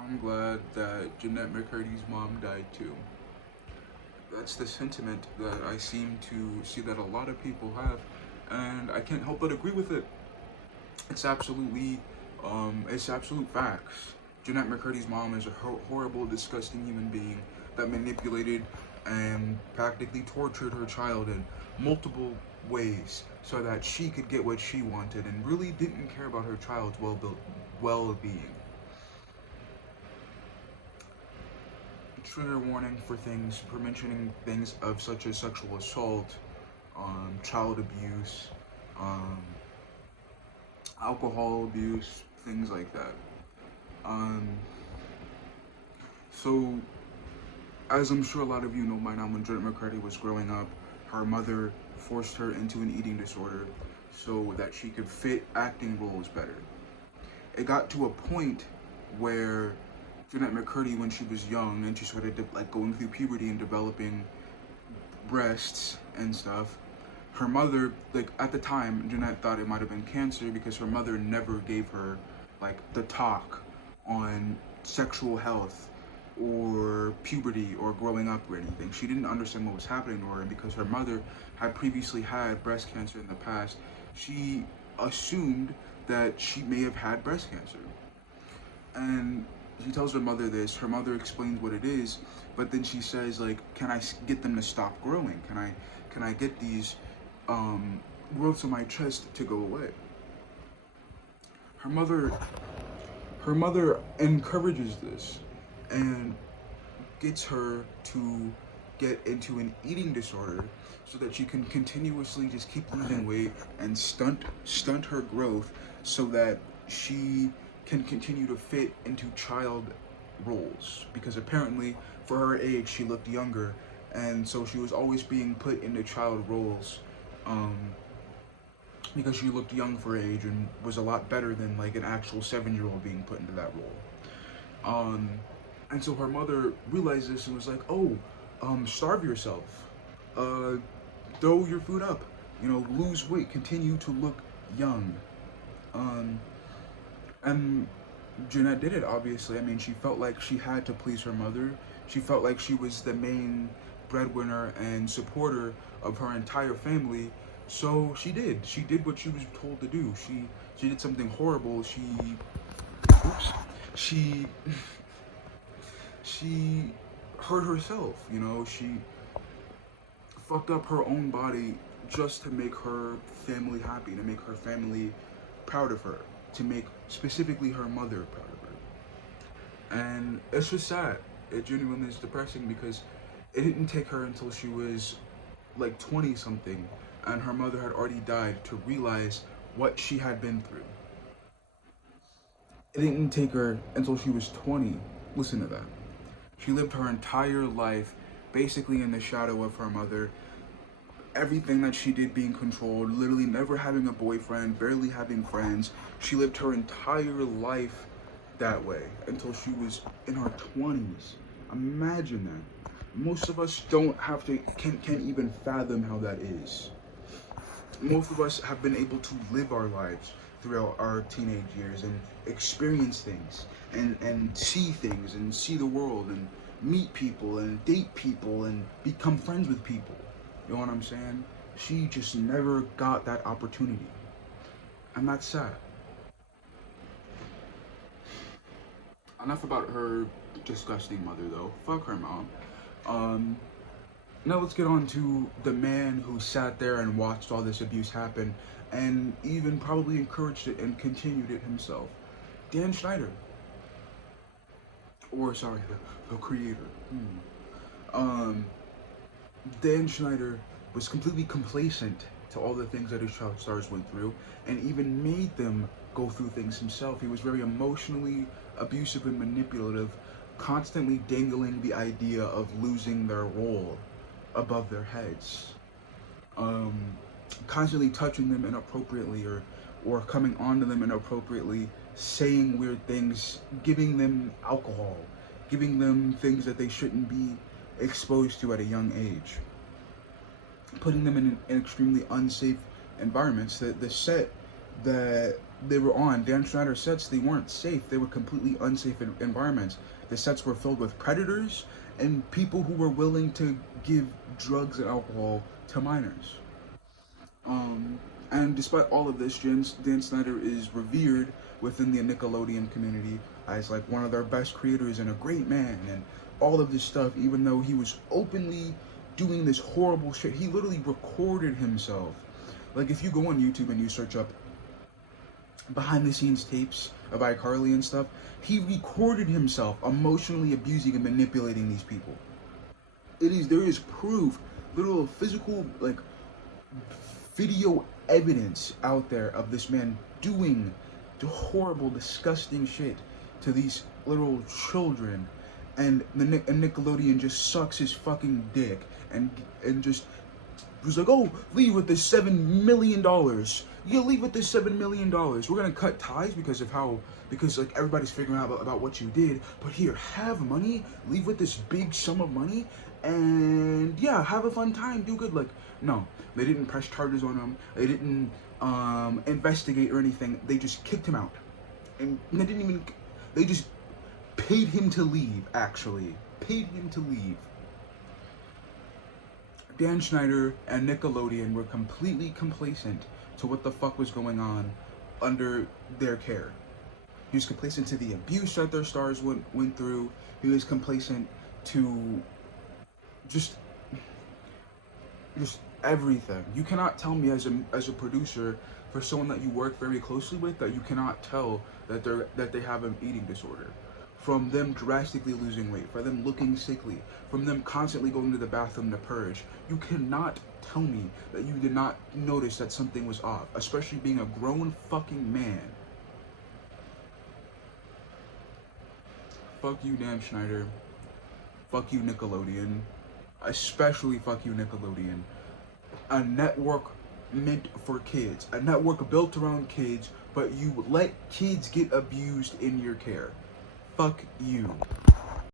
I'm glad that Jennette McCurdys' mom died too. That's the sentiment that I seem to see that a lot of people have, and I can't help but agree with it. It's it's absolute facts. Jennette McCurdys' mom is a horrible, disgusting human being that manipulated and practically tortured her child in multiple ways so that she could get what she wanted and really didn't care about her child's well-being. Trigger warning for mentioning things of such as sexual assault, child abuse, um, alcohol abuse, things like that. Um, so, as I'm sure a lot of you know by now, when Jennette McCurdy was growing up, her mother forced her into an eating disorder so that she could fit acting roles better. It got to a point where Jennette McCurdy, when she was young and she started going through puberty and developing breasts and stuff, her mother, at the time, Jennette thought it might have been cancer because her mother never gave her the talk on sexual health or puberty or growing up or anything. She didn't understand what was happening to her, and because her mother had previously had breast cancer in the past, she assumed that she may have had breast cancer. And she tells her mother this. Her mother explains what it is, but then she says, can I get them to stop growing? Can I get these growths on my chest to go away? Her mother encourages this and gets her to get into an eating disorder so that she can continuously just keep losing weight and stunt her growth so that she can continue to fit into child roles, because apparently for her age she looked younger, and so she was always being put into child roles because she looked young for her age and was a lot better than an actual 7-year-old being put into that role. And so her mother realized this and was like, oh, starve yourself, throw your food up, lose weight, continue to look young. And Jennette did it, obviously. I mean, she felt like she had to please her mother. She felt like she was the main breadwinner and supporter of her entire family. So she did. She did what she was told to do. She did something horrible. She she hurt herself, She fucked up her own body just to make her family happy, to make her family proud of her, to make specifically her mother proud of her. And it's just sad. It genuinely is depressing because it didn't take her until she was 20 something and her mother had already died to realize what she had been through. It didn't take her until she was 20. Listen to that. She lived her entire life basically in the shadow of her mother. Everything that she did being controlled, literally never having a boyfriend, barely having friends. She lived her entire life that way until she was in her 20s. Imagine that. Most of us can't even fathom how that is. Most of us have been able to live our lives throughout our teenage years and experience things and see things and see the world and meet people and date people and become friends with people. You know what I'm saying? She just never got that opportunity. And that's sad. Enough about her disgusting mother, though. Fuck her mom. Now let's get on to the man who sat there and watched all this abuse happen and even probably encouraged it and continued it himself. Dan Schneider. Or, sorry, the creator. Dan Schneider was completely complacent to all the things that his child stars went through and even made them go through things himself. He was very emotionally abusive and manipulative, constantly dangling the idea of losing their role above their heads, constantly touching them inappropriately or coming onto them inappropriately, saying weird things, giving them alcohol, giving them things that they shouldn't be exposed to at a young age, putting them in extremely unsafe environments. The set that they were on Dan Schneider sets, they weren't safe. They were completely unsafe environments. The sets were filled with predators and people who were willing to give drugs and alcohol to minors. And despite all of this, Dan Snyder is revered within the Nickelodeon community as like one of their best creators and a great man and all of this stuff, even though he was openly doing this horrible shit. He literally recorded himself. Like, if you go on YouTube and you search up behind the scenes tapes of iCarly and stuff, he recorded himself emotionally abusing and manipulating these people. There is proof, literal physical, like, video evidence out there of this man doing the horrible, disgusting shit to these little children, and Nickelodeon just sucks his fucking dick and just was like, oh, leave with this $7 million. You leave with this $7 million. We're gonna cut ties because like everybody's figuring out about what you did. But here, have money. Leave with this big sum of money, and yeah, have a fun time. Do good. Like, no, they didn't press charges on him. They didn't investigate or anything. They just kicked him out, and they didn't even. They just paid him to leave. Actually, paid him to leave. Dan Schneider and Nickelodeon were completely complacent to what the fuck was going on under their care. He was complacent to the abuse that their stars went through. He was complacent to just everything. You cannot tell me as a producer, for someone that you work very closely with, that you cannot tell that they have an eating disorder. From them drastically losing weight, from them looking sickly, from them constantly going to the bathroom to purge. You cannot tell me that you did not notice that something was off, especially being a grown fucking man. Fuck you, Dan Schneider. Fuck you, Nickelodeon. Especially fuck you, Nickelodeon. A network meant for kids. A network built around kids, but you let kids get abused in your care. Fuck you.